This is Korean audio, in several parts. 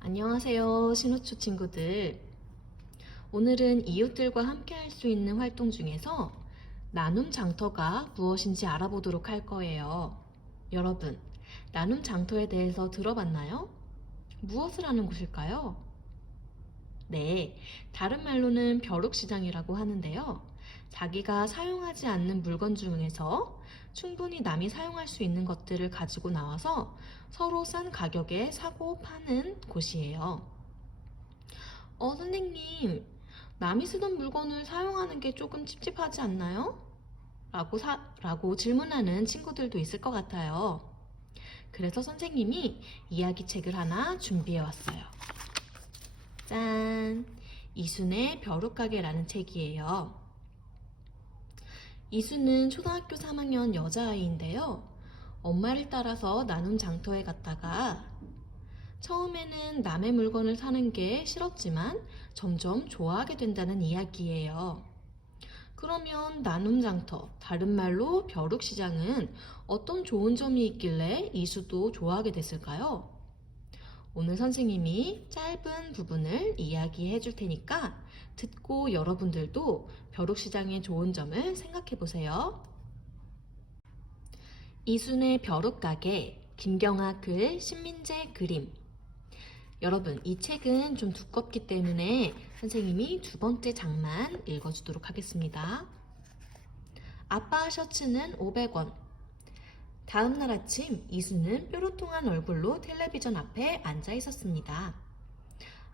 안녕하세요, 신호초 친구들. 오늘은 이웃들과 함께 할 수 있는 활동 중에서 나눔 장터가 무엇인지 알아보도록 할 거예요. 여러분, 나눔 장터에 대해서 들어봤나요? 무엇을 하는 곳일까요? 네, 다른 말로는 벼룩시장이라고 하는데요. 자기가 사용하지 않는 물건 중에서 충분히 남이 사용할 수 있는 것들을 가지고 나와서 서로 싼 가격에 사고 파는 곳이에요. 선생님, 남이 쓰던 물건을 사용하는 게 조금 찝찝하지 않나요? 라고 질문하는 친구들도 있을 것 같아요. 그래서 선생님이 이야기책을 하나 준비해 왔어요. 짠! 이순의 벼룩가게라는 책이에요. 이순은 초등학교 3학년 여자아이인데요. 엄마를 따라서 나눔 장터에 갔다가 처음에는 남의 물건을 사는 게 싫었지만 점점 좋아하게 된다는 이야기예요. 그러면 나눔 장터, 다른 말로 벼룩시장은 어떤 좋은 점이 있길래 이수도 좋아하게 됐을까요? 오늘 선생님이 짧은 부분을 이야기해 줄 테니까 듣고 여러분들도 벼룩시장의 좋은 점을 생각해 보세요. 이순의 벼룩가게, 김경아 글, 신민재 그림. 여러분, 이 책은 좀 두껍기 때문에 선생님이 두 번째 장만 읽어주도록 하겠습니다. 아빠 셔츠는 500원. 다음날 아침 이수는 뾰루통한 얼굴로 텔레비전 앞에 앉아 있었습니다.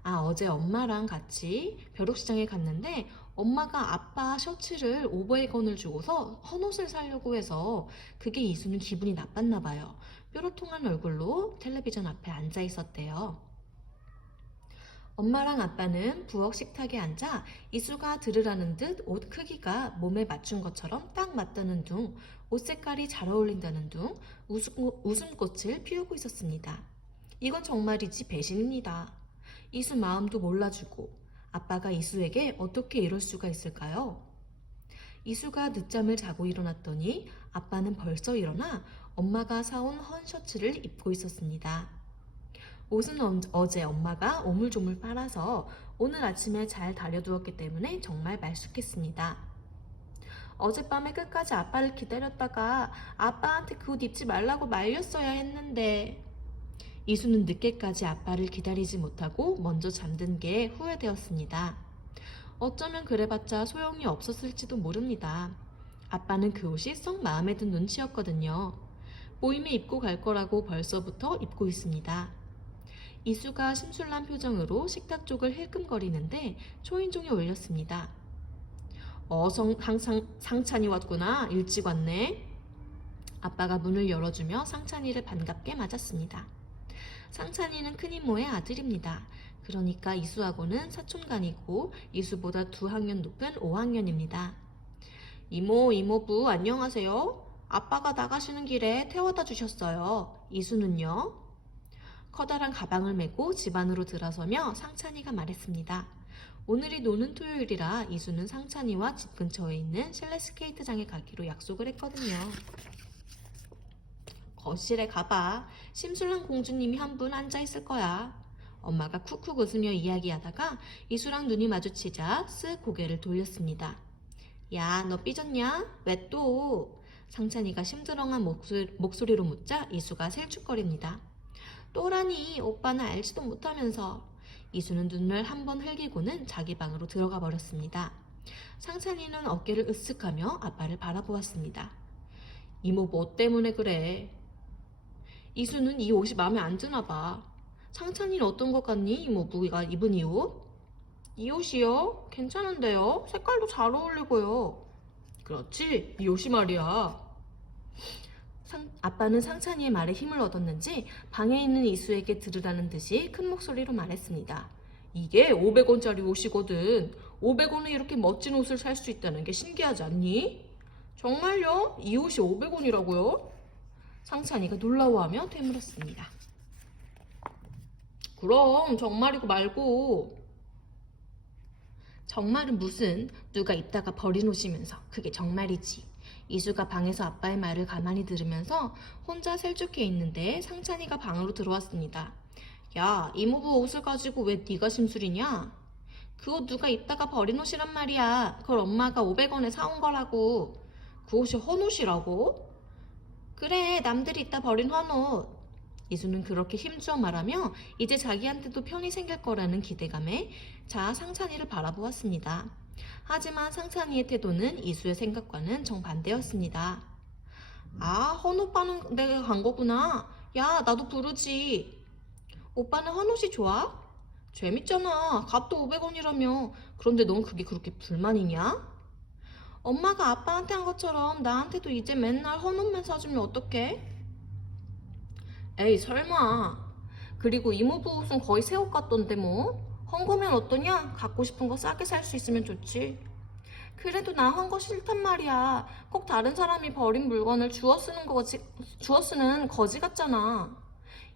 어제 엄마랑 같이 벼룩시장에 갔는데 엄마가 아빠 셔츠를 500원을 주고서 헌옷을 사려고 해서 그게 이수는 기분이 나빴나 봐요. 뾰루통한 얼굴로 텔레비전 앞에 앉아 있었대요. 엄마랑 아빠는 부엌 식탁에 앉아 이수가 들으라는 듯 옷 크기가 몸에 맞춘 것처럼 딱 맞다는 둥, 옷 색깔이 잘 어울린다는 둥, 웃음꽃을 피우고 있었습니다. 이건 정말이지 배신입니다. 이수 마음도 몰라주고 아빠가 이수에게 어떻게 이럴 수가 있을까요? 이수가 늦잠을 자고 일어났더니 아빠는 벌써 일어나 엄마가 사온 헌 셔츠를 입고 있었습니다. 옷은 어제 엄마가 오물조물 빨아서 오늘 아침에 잘 다려두었기 때문에 정말 말쑥했습니다. 어젯밤에 끝까지 아빠를 기다렸다가 아빠한테 그 옷 입지 말라고 말렸어야 했는데 이수는 늦게까지 아빠를 기다리지 못하고 먼저 잠든 게 후회되었습니다. 어쩌면 그래봤자 소용이 없었을지도 모릅니다. 아빠는 그 옷이 썩 마음에 든 눈치였거든요. 모임에 입고 갈 거라고 벌써부터 입고 있습니다. 이수가 심술난 표정으로 식탁 쪽을 힐끔거리는데 초인종이 울렸습니다. 항상 상찬이 왔구나. 일찍 왔네. 아빠가 문을 열어주며 상찬이를 반갑게 맞았습니다. 상찬이는 큰 이모의 아들입니다. 그러니까 이수하고는 사촌간이고 이수보다 2학년 높은 5학년입니다. 이모, 이모부 안녕하세요. 아빠가 나가시는 길에 태워다 주셨어요. 이수는요? 커다란 가방을 메고 집 안으로 들어서며 상찬이가 말했습니다. 오늘이 노는 토요일이라 이수는 상찬이와 집 근처에 있는 실내 스케이트장에 가기로 약속을 했거든요. 거실에 가봐. 심술란 공주님이 한 분 앉아 있을 거야. 엄마가 쿡쿡 웃으며 이야기하다가 이수랑 눈이 마주치자 쓱 고개를 돌렸습니다. 야, 너 삐졌냐? 왜 또? 상찬이가 심드렁한 목소리로 묻자 이수가 셀쭉거립니다. 또라니, 오빠는 알지도 못하면서. 이수는 눈을 한번 흘기고는 자기 방으로 들어가 버렸습니다. 상찬이는 어깨를 으쓱하며 아빠를 바라보았습니다. 이모 뭐 때문에 그래? 이수는 이 옷이 마음에 안 드나 봐. 상찬이는 어떤 것 같니? 이모부가 입은 이 옷? 이 옷이요? 괜찮은데요? 색깔도 잘 어울리고요. 그렇지, 이 옷이 말이야. 아빠는 상찬이의 말에 힘을 얻었는지 방에 있는 이수에게 들으라는 듯이 큰 목소리로 말했습니다. 이게 500원짜리 옷이거든. 500원에 이렇게 멋진 옷을 살 수 있다는 게 신기하지 않니? 정말요? 이 옷이 500원이라고요? 상찬이가 놀라워하며 되물었습니다. 그럼 정말이고 말고. 정말은 무슨, 누가 입다가 버린 옷이면서 그게 정말이지. 이수가 방에서 아빠의 말을 가만히 들으면서 혼자 셀쭉해 있는데 상찬이가 방으로 들어왔습니다. 야, 이모부 옷을 가지고 왜 네가 심술이냐? 그 옷 누가 입다가 버린 옷이란 말이야. 그걸 엄마가 500원에 사온 거라고. 그 옷이 헌옷이라고? 그래, 남들이 입다 버린 헌옷. 이수는 그렇게 힘주어 말하며 이제 자기한테도 편이 생길 거라는 기대감에 상찬이를 바라보았습니다. 하지만 상찬이의 태도는 이수의 생각과는 정반대였습니다. 아, 헌오빠는 내가 간 거구나. 야, 나도 부르지. 오빠는 헌옷이 좋아? 재밌잖아. 값도 500원이라며. 그런데 넌 그게 그렇게 불만이냐? 엄마가 아빠한테 한 것처럼 나한테도 이제 맨날 헌옷만 사주면 어떡해? 에이, 설마. 그리고 이모부 옷은 거의 새 옷 같던데 뭐. 헌 거면 어떠냐? 갖고 싶은 거 싸게 살 수 있으면 좋지. 그래도 나 헌 거 싫단 말이야. 꼭 다른 사람이 버린 물건을 주워 쓰는 거지 같잖아.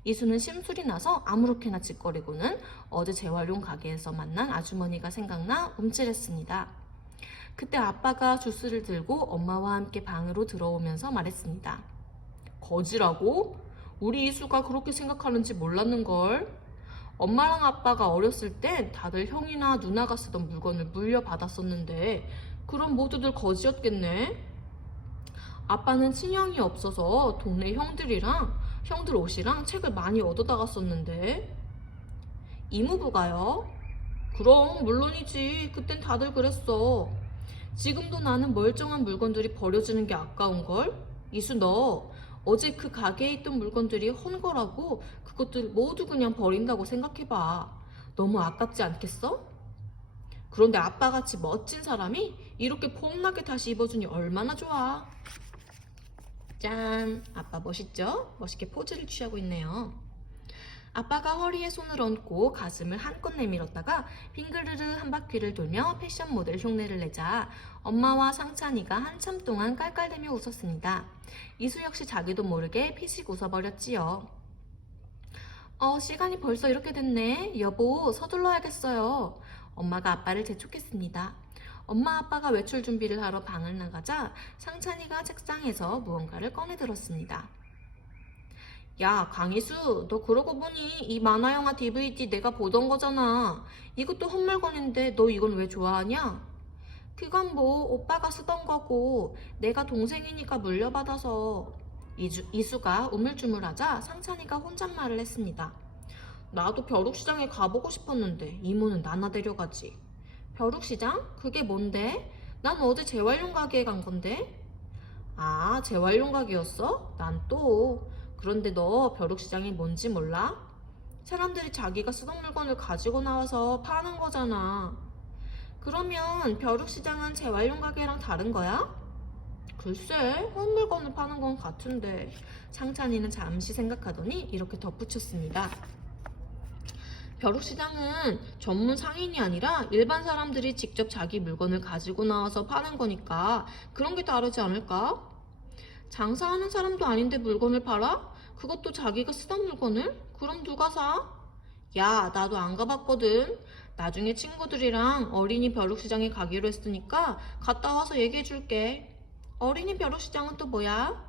이수는 심술이 나서 아무렇게나 짓거리고는 어제 재활용 가게에서 만난 아주머니가 생각나 움찔했습니다. 그때 아빠가 주스를 들고 엄마와 함께 방으로 들어오면서 말했습니다. 거지라고? 우리 이수가 그렇게 생각하는지 몰랐는걸. 엄마랑 아빠가 어렸을 땐 다들 형이나 누나가 쓰던 물건을 물려받았었는데 그럼 모두들 거지였겠네. 아빠는 친형이 없어서 동네 형들 옷이랑 책을 많이 얻어다가 썼는데. 이모부가요? 그럼 물론이지. 그땐 다들 그랬어. 지금도 나는 멀쩡한 물건들이 버려지는 게 아까운걸? 이수 너 어제 그 가게에 있던 물건들이 헌 거라고 그것들 모두 그냥 버린다고 생각해봐. 너무 아깝지 않겠어? 그런데 아빠같이 멋진 사람이 이렇게 폼나게 다시 입어주니 얼마나 좋아. 짠! 아빠 멋있죠? 멋있게 포즈를 취하고 있네요. 아빠가 허리에 손을 얹고 가슴을 한껏 내밀었다가 빙그르르 한 바퀴를 돌며 패션 모델 흉내를 내자 엄마와 상찬이가 한참 동안 깔깔대며 웃었습니다. 이수 역시 자기도 모르게 피식 웃어버렸지요. 시간이 벌써 이렇게 됐네. 여보, 서둘러야겠어요. 엄마가 아빠를 재촉했습니다. 엄마 아빠가 외출 준비를 하러 방을 나가자 상찬이가 책상에서 무언가를 꺼내 들었습니다. 야, 강희수, 너 그러고 보니 이 만화영화 DVD 내가 보던 거잖아. 이것도 헛물건인데 너 이건 왜 좋아하냐? 그건 뭐 오빠가 쓰던 거고 내가 동생이니까 물려받아서. 이수가 우물쭈물하자 상찬이가 혼잣말을 했습니다. 나도 벼룩시장에 가보고 싶었는데 이모는 나나 데려가지. 벼룩시장? 그게 뭔데? 난 어제 재활용 가게에 간 건데. 아, 재활용 가게였어? 난 또. 그런데 너 벼룩시장이 뭔지 몰라? 사람들이 자기가 쓰던 물건을 가지고 나와서 파는 거잖아. 그러면 벼룩시장은 재활용 가게랑 다른 거야? 글쎄, 헛 물건을 파는 건 같은데. 상찬이는 잠시 생각하더니 이렇게 덧붙였습니다. 벼룩시장은 전문 상인이 아니라 일반 사람들이 직접 자기 물건을 가지고 나와서 파는 거니까 그런 게 다르지 않을까? 장사하는 사람도 아닌데 물건을 팔아? 그것도 자기가 쓰던 물건을? 그럼 누가 사? 야, 나도 안 가봤거든. 나중에 친구들이랑 어린이 벼룩시장에 가기로 했으니까 갔다 와서 얘기해 줄게. 어린이 벼룩시장은 또 뭐야?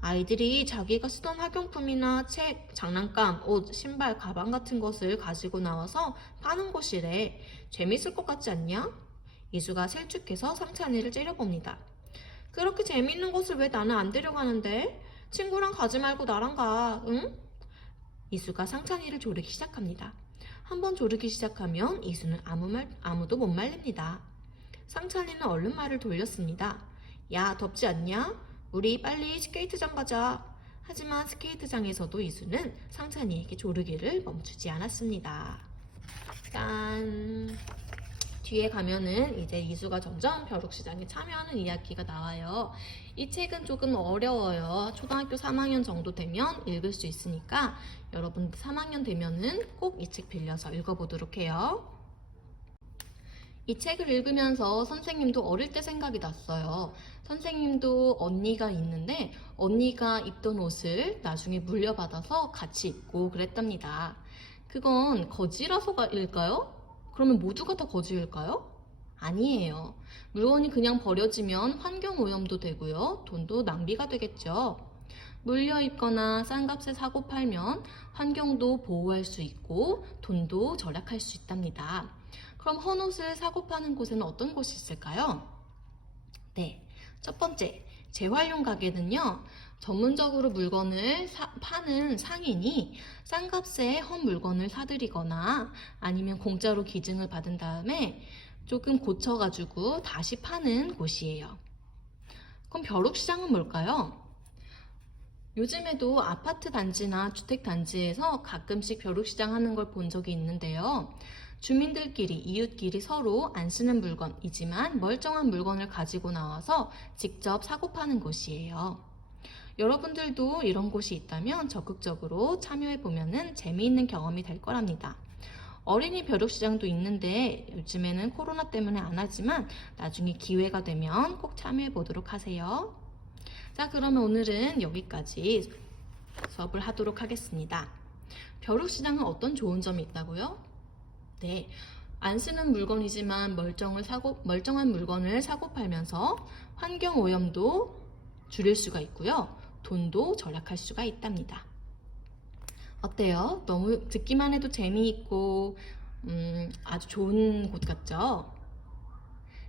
아이들이 자기가 쓰던 학용품이나 책, 장난감, 옷, 신발, 가방 같은 것을 가지고 나와서 파는 곳이래. 재밌을 것 같지 않냐? 이수가 셀쭉해서 상찬이를 째려봅니다. 그렇게 재밌는 곳을 왜 나는 안 데려가는데? 친구랑 가지 말고 나랑 가, 응? 이수가 상찬이를 조르기 시작합니다. 한번 조르기 시작하면 이수는 아무도 못 말립니다. 상찬이는 얼른 말을 돌렸습니다. 야, 덥지 않냐? 우리 빨리 스케이트장 가자. 하지만 스케이트장에서도 이수는 상찬이에게 조르기를 멈추지 않았습니다. 짠! 뒤에 가면은 이제 이수가 점점 벼룩시장에 참여하는 이야기가 나와요. 이 책은 조금 어려워요. 초등학교 3학년 정도 되면 읽을 수 있으니까 여러분 3학년 되면은 꼭 이 책 빌려서 읽어보도록 해요. 이 책을 읽으면서 선생님도 어릴 때 생각이 났어요. 선생님도 언니가 있는데 언니가 입던 옷을 나중에 물려받아서 같이 입고 그랬답니다. 그건 거지라서일까요? 그러면 모두가 다 거지일까요? 아니에요. 물건이 그냥 버려지면 환경오염도 되고요. 돈도 낭비가 되겠죠. 물려 입거나 싼 값에 사고 팔면 환경도 보호할 수 있고 돈도 절약할 수 있답니다. 그럼 헌옷을 사고 파는 곳에는 어떤 곳이 있을까요? 네, 첫 번째, 재활용 가게는요, 전문적으로 물건을 파는 상인이 싼 값에 헌 물건을 사들이거나 아니면 공짜로 기증을 받은 다음에 조금 고쳐가지고 다시 파는 곳이에요. 그럼 벼룩시장은 뭘까요? 요즘에도 아파트 단지나 주택 단지에서 가끔씩 벼룩시장 하는 걸 본 적이 있는데요. 주민들끼리, 이웃끼리 서로 안 쓰는 물건이지만 멀쩡한 물건을 가지고 나와서 직접 사고 파는 곳이에요. 여러분들도 이런 곳이 있다면 적극적으로 참여해보면 재미있는 경험이 될 거랍니다. 어린이 벼룩시장도 있는데 요즘에는 코로나 때문에 안 하지만 나중에 기회가 되면 꼭 참여해보도록 하세요. 자, 그러면 오늘은 여기까지 수업을 하도록 하겠습니다. 벼룩시장은 어떤 좋은 점이 있다고요? 네, 안 쓰는 물건이지만 멀쩡한 물건을 사고 팔면서 환경 오염도 줄일 수가 있고요. 돈도 절약할 수가 있답니다. 어때요? 너무 듣기만 해도 재미있고 아주 좋은 곳 같죠?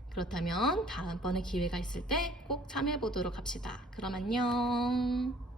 그렇다면 다음번에 기회가 있을 때 꼭 참여해 보도록 합시다. 그럼 안녕.